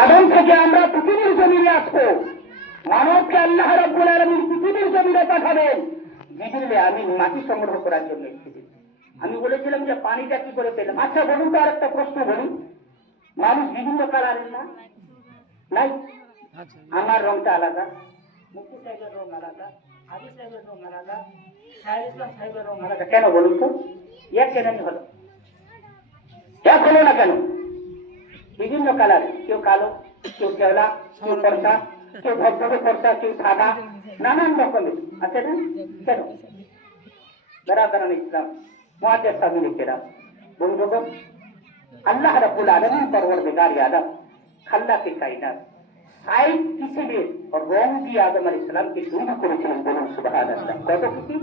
আদম থেকে আমরা পৃথিবীর জমিনে আসবো, মানবকে আল্লাহ রাব্বুল আলামিন পৃথিবীর জমিনে পাঠাবেন। জিবরিল আমিন মাটি সংগ্রহ করার জন্য এসেছিলেন। আমি বলেছিলাম যে পানিটা কি করে পেলাম। আচ্ছা বলুন তো, আরেকটা প্রশ্ন বলুন, মানুষ বিভিন্ন কালারের না নাই? আমার রংটা আলাদা, মুক্তি সাহেবের রং আলাদা, আদি সাহেবের রং আলাদা, শাহের ইসলাম সাহেবের রং আলাদা। কেন বলুন তো? এক কেন হলো, এক হলো না কেন? বিভিন্ন কালারে, কেউ কালো, কেউ কেওলা, কেউ ফর্সা, কেউ ধবধবে ফর্সা, কেউ সাদা, নানান রকমের আছে না? কেন? বেরাদারান ইসলাম মুআজ্জাজ সাবিরিকেরা বন্ধুগণ, আল্লাহ রাব্বুল আলামিন পরওয়ারদিগার আলম খাল্লাকে কায়নাত ৬০ কিসিমের রং দিয়ে আদম আলাইহিস সালামকে তৈরি করেছিলেন। বলুন সুবহানাল্লাহ। কত কিসিম?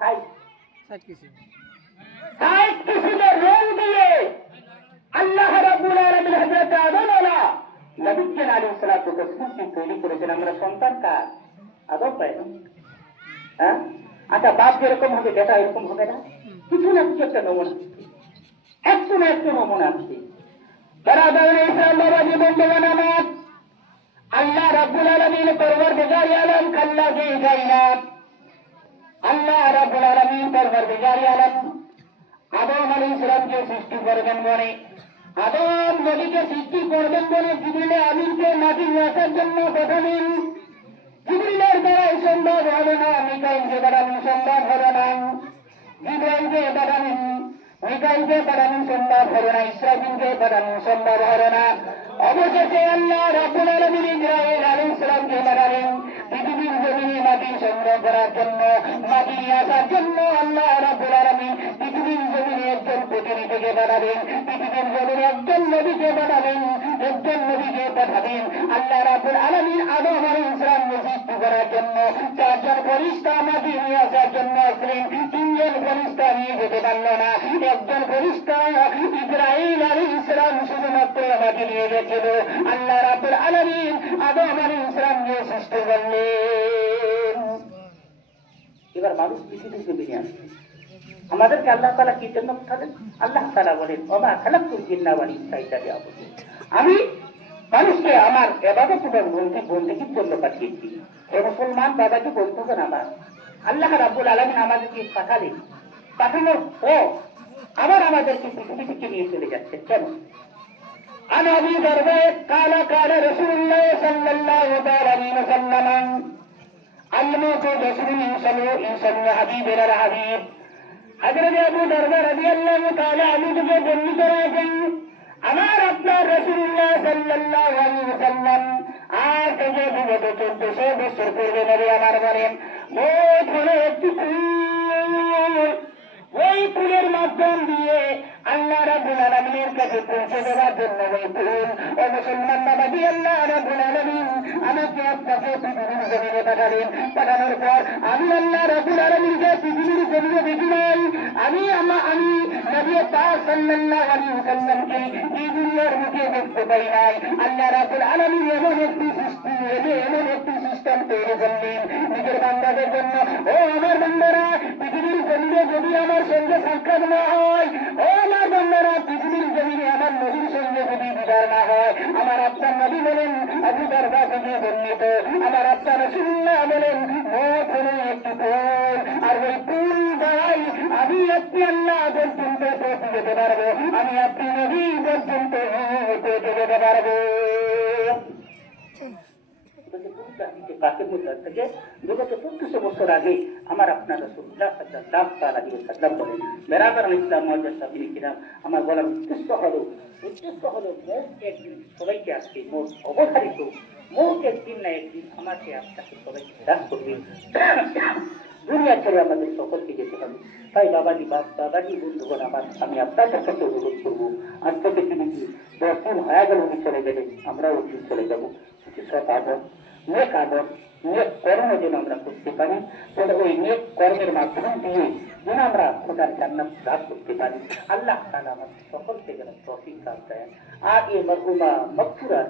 ৬০ কিসিম। ৬০ কিসিমের রং দিয়ে আল্লাহ রাব্বুল আলামিন হযরত আদম নবী আলাইহিস সালাতু ওয়াসসালামকে তৈরি করেছেন। আমরা সন্তান কার? আদম পাইলাম। হ্যাঁ, আচ্ছা বাপ যেরকম হবে বেটা এরকম হবে না? কিছু না কিছু একটা নমুনা, একটু না একটু নমুনা আছে। বেরাদারান ইসলাম বাবাজি বন্ধুগণ আমার, আল্লাহ রাব্বুল আলামিন পরওয়ারদিগার আলম খাল্লাকে কায়নাত, আল্লাহ রাব্বুল আলামিন পরওয়ারদিগার আলম আদম আলাইহিস সালামকে সৃষ্টি করবেন বলে, আদম নবীকে সৃষ্টি করবেন বলে জিবরিল আমিনকে মাটি আসার জন্য পাঠালেন। জিবরিলের দ্বারা সম্ভব হবে না, মিকাইলকে পাঠালেন, সম্ভব হবে না। জিবরাইলকে পাঠালেন, মিকাইলকে পাঠালেন, সম্ভব হবে না। ইসরাফিলকে পাঠালেন, সম্ভব হবে না। অবশেষে আল্লাহ রাব্বুল আলামিন ইসরাঈল আলাইহিস সালামকে পাঠালেন পৃথিবীর জমিনে মাটি সংগ্রহ করার জন্য, মাটি আসার জন্য। আল্লাহ রাব্বুল আলামিন পৃথিবীর জমিনে একজন প্রতিনিধিকে পাঠাবেন, পৃথিবীর জমিনে একজন নবীকে পাঠাবেন, একজন নবীকে পাঠাবেন। আল্লাহ রাব্বুল আলামিন আদম আলাইহিস সালামকে সৃষ্টি করার জন্য ৪জন ফেরেশতা মাটি নিয়ে আসার জন্য আসলেন। ৩জন ফেরেশতা নিয়ে যেতে পারল না। একজন ফেরেশতা ইসরাঈল আলাইহিস সালাম শুধুমাত্র মাটি নিয়ে গেছিল। আল্লাহ রাব্বুল আলামিন আদম আলাইহিস সালামকে সৃষ্টি করলেন। এবার মানুষ পৃথিবীর জমিনে আসছে। আমাদেরকে আল্লাহ তাআলা কি জন্য পাঠালেন? আল্লাহ তাআলা বলেন, ওমা খালাকতুল জিন্না ওয়াল ইনসা ইল্লা লিয়াবুদুন। আমি মানুষকে আমার ইবাদত এবং বন্দেগীর জন্য পাঠিয়েছি। হে মুসলমান বাবাকে বলতে হবে না, আল্লাহ রাব্বুল আলামিন আমাদেরকে পাঠালেন, পাঠানোর পর আবার আমাদেরকে পৃথিবী থেকে নিয়ে চলে যাচ্ছে। কেন? عن ابي ذر قال قال رسول الله صلى الله عليه وسلم الموت جسر انسان حبيبنا الحبيب حضرت ابو ذر رضي الله تعالى عنه থেকে বর্ণিত রয়েছে, আমার আপনার রাসূলুল্লাহ সাল্লাল্লাহু আলাইহি ওয়াসাল্লাম আর থেকে বিগত 1400 বছর পূর্বে নবী আমার বলেন, মওত হলো একটি ফুল, ওই ফুলের মাধ্যম দিয়ে আল্লাহ রাব্বুল আলামিনের কাছে পৌঁছে দেওয়ার জন্য ওই ফুল। ও মুসলমান বাবাজি, আল্লাহ রাব্বুল আলামিন আমাকে আপনাকে পৃথিবীর জমিনে পাঠালেন। পাঠানোর পর আমি আল্লাহ রাব্বুল আলামিনকে পৃথিবীর জমিনে দেখি নাই। আমি নবী পাক সাল্লাল্লাহু আলাইহি ওয়াসাল্লামকে এই দুনিয়ার মুখে দেখতে পাই নাই। আল্লাহ রাব্বুল আলামিন এমন একটি সিস্টেম তৈরি করলেন নিজের বান্দাদের জন্য। ও আমার বান্দারা, পৃথিবীর জমিনে যদি আমার সঙ্গে সাক্ষাৎ না হয়, ও আমার বান্দারা, পৃথিবীর জমিনে আমার নবীর সঙ্গে যদি দিদার না হয়, আমার আপনার নবী বলেন, আবু দারদা থেকে বর্ণিত, আমার আপনার রাসূলুল্লাহ বলেন, মওত হলো একটি ফুল, আর ওই ফুল দ্বারাই আমি আপনি আল্লাহ পর্যন্ত পৌঁছে যেতে পারবো, আমি আপনি নবী পর্যন্ত পৌঁছে যেতে পারবো। পাকের মধ্যে থেকে বিগত 1400 বছর আগে আমার আপনার রাসূলুল্লাহ সাল্লাল্লাহু আলাইহি ওয়াসাল্লাম বলেন, বেরাদারান ইসলাম মুআজ্জাজ সাবিরিকিরাম, আমার বলার উদ্দেশ্য হলো মওত একদিন সবাইকে আসবে, মওত অবধারিত, মওত একদিন না একদিন আমাকে আপনাকে সবাইকে দাস করবে। দুনিয়া ছেড়ে আমাদের সকলকে যেতে হবে। তাই বাবাজি বন্ধুগণ আমার, আমি আপনাদের কাছে অনুরোধ করবো, আজ থেকে তিনি কি 10 দিন হয়ে গেল উনি চলে গেলেন, আমরাও উচিত চলে যাবো। কিছু সৎ আদর, নেক আদর, নেক কর্ম যেন আমরা করতে পারি, তাহলে ওই নেক কর্মের মাধ্যম দিয়ে যেন আমরা খোদার জান্নাত লাভ করতে পারি। আল্লাহ তাআলা আমাদের সকলকে যেন তৌফিক দান করেন। আর এই মরহুমা মাগফুরাত